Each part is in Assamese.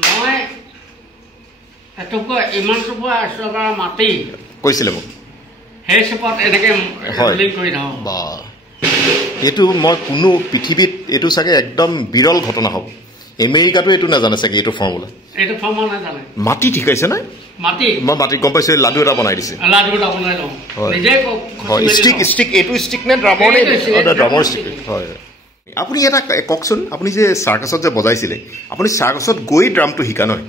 মই এটুকুৰা ইমান টুকুৰা এচৰা মাটি কৈছিলে মোক সেই চুপত এনেকৈ ৰোলিং কৰি থাকোঁ। বা এইটো মই কোনো পৃথিৱীত এইটো চাগে একদম বিৰল ঘটনা হ'ব। আমেৰিকাতো এইটো নাজানে চাগে এইটো ফৰ্মুলা। এইটো ফৰ্মুলা নাজানে। মাটি ঠিকাইছে নাই? মাটি মই মাটি গম পাইছোঁ। লাডু এটা বনাই দিছে। লাডু এটা বনাই লওঁ নিজে। হয় ষ্টিক এইটো ষ্টিক নে ড্ৰামৰ নে? ড্ৰামৰ ষ্টিক। হয় আপুনি এটা কওকচোন, আপুনি যে চাৰ্কাছত যে বজাইছিলে, আপুনি চাৰ্কাছত গৈ ড্ৰামটো শিকা নহয়?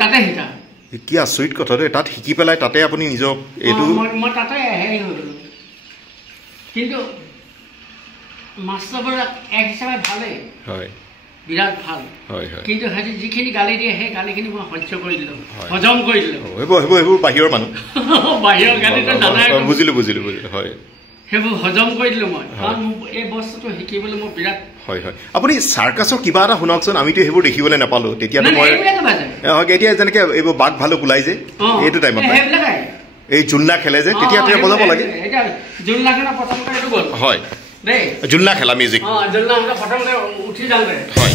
তাতে শিকা। কি আচৰিত কথা দেই। তাত শিকি পেলাই তাতে আপুনি নিজক এইটো মই তাতে হেৰি হৈ গ'লো। কিন্তু মাষ্টৰবিলাক এক হিচাপে ভালেই। হয় বিৰাট ভাল। হয় হয়। কিন্তু সিহঁতে যিখিনি গালি দিয়ে সেই গালিখিনি মই সহ্য কৰি দিলোঁ, হজম কৰি দিলোঁ। সেইবোৰ বাহিৰৰ মানুহ। বাহিৰৰ গালিটো জানাই। বুজিলোঁ হয়। সেইবোৰ হজম কৰি দিলোঁ মই, কাৰণ এই বস্তুটো শিকিবলৈ মোৰ বিৰাট। হয় হয়। আপুনি চাৰ্কাছৰ কিবা এটা শুনাওকচোন। আমিতো সেইবোৰ দেখিবলৈ নাপালোঁ তেতিয়াতো। মই এতিয়া যেনেকৈ এইবোৰ বাঘ ভালুক ওলাই যে এইটো টাইমত এই জোলনা খেলে যে তেতিয়া বজাব লাগে। হয় জোলনা খেলা মিউজিক। উঠি যাওঁ হয়।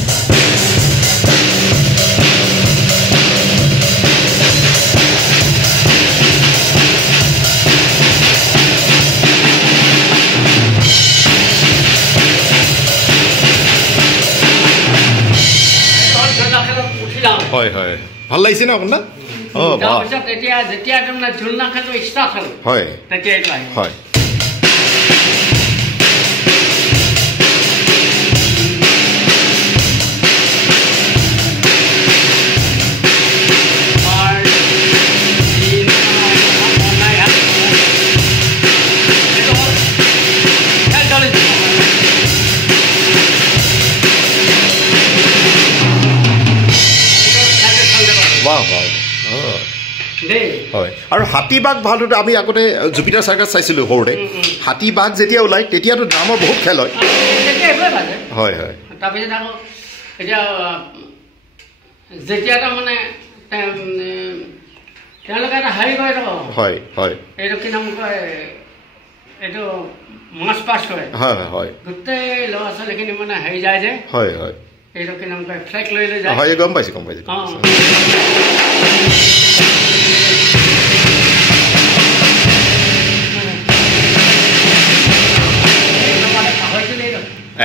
হয় হয় ভাল লাগিছে ন আপোনাৰ? তাৰপিছত যেতিয়া তাৰমানে ঝুলনা খেলটো ষ্টাৰ্ট হ'ল হয় তেতিয়া এইটো আহিল। হয় হয়। আৰু হাতী বাঘ ভালটো আমি আগতে জুপিটাৰ চাৰ্কাছ চাইছিলোঁ সৰুতে। হাতী বাঘ যেতিয়া ওলায় তেতিয়াতো ড্ৰামৰ বহুত খেল হয়। হয় হয়। তাৰপিছত আকৌ এতিয়া যেতিয়া তাৰমানে তেওঁলোকে এটা হেৰি কৰে তো। হয় হয়। এইটো কি নাম কয়, এইটো মাৰ্চ পাছ কৰে। হয় হয়। গোটেই ল'ৰা ছোৱালীখিনি মানে হেৰি যায় যে। হয় হয়। এইটো কি নাম কয়, ফ্লেগ লৈ লৈ যায়। হয় গম পাইছোঁ।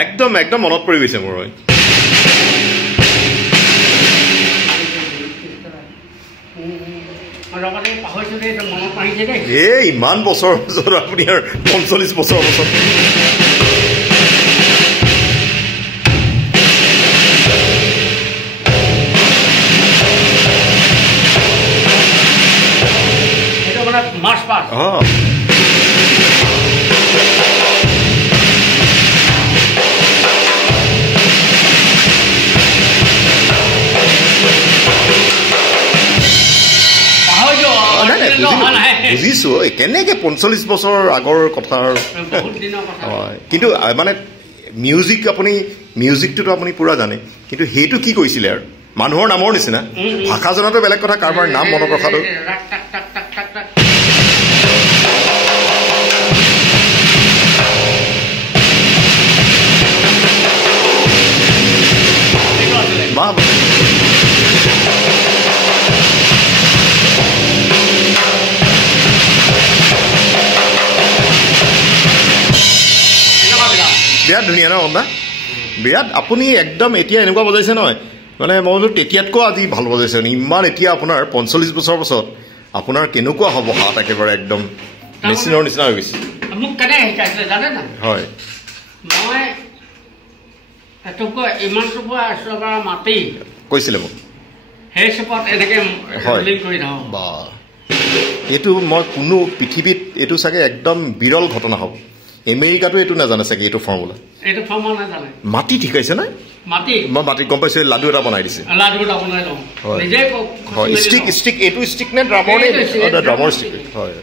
একদম একদম মনত পৰি গৈছে মোৰ। এই ইমান বছৰ বছৰ আপুনি আৰু ৪৫ বছৰ বছৰ মাৰ্চ পাছ। বুজিছোঁ কেনেকৈ ৪৫ বছৰ আগৰ কথা। হয় কিন্তু মানে মিউজিক আপুনি মিউজিকটোতো আপুনি পূৰা জানে, কিন্তু সেইটো কি কৈছিলে আৰু মানুহৰ নামৰ নিচিনা। ভাষা জনাটো বেলেগ কথা, কাৰোবাৰ নাম মনত ৰখাটো। বিৰাট ধুনীয়া ন না? বিৰাট আপুনি একদম এতিয়া এনেকুৱা বজাইছে নহয়, মানে মই বোলো তেতিয়াতকৈ আজি ভাল বজাইছে। ইমান এতিয়া আপোনাৰ ৪৫ বছৰ পাছত আপোনাৰ কেনেকুৱা হ'ব হাত? একেবাৰে একদম মেচিনৰ নিচিনা হৈ গৈছে। মোক কেনে শিকাইছিলে জানে না? হয় মই এটুকুৰা ইমান টুকুৰা এচৰা মাটি কৈছিলে মোক সেই চুপত এনেকৈ ৰোলিং কৰি থাকোঁ। বা এইটো মই কোনো পৃথিৱীত এইটো চাগে একদম বিৰল ঘটনা হ'ব। আমেৰিকাতো এইটো নাজানে চাগে এইটো ফৰ্মুলা। এইটো ফৰ্মুলা নাজানে। মাটি ঠিকাইছে নাই? মই মাটি গম পাইছোঁ। লাডু এটা বনাই দিছে। লাডু এটা বনাই লওঁ নিজে। হয় ষ্টিক এইটো ষ্টিক নে ড্ৰামৰ নে? ড্ৰামৰ ষ্টিক। হয়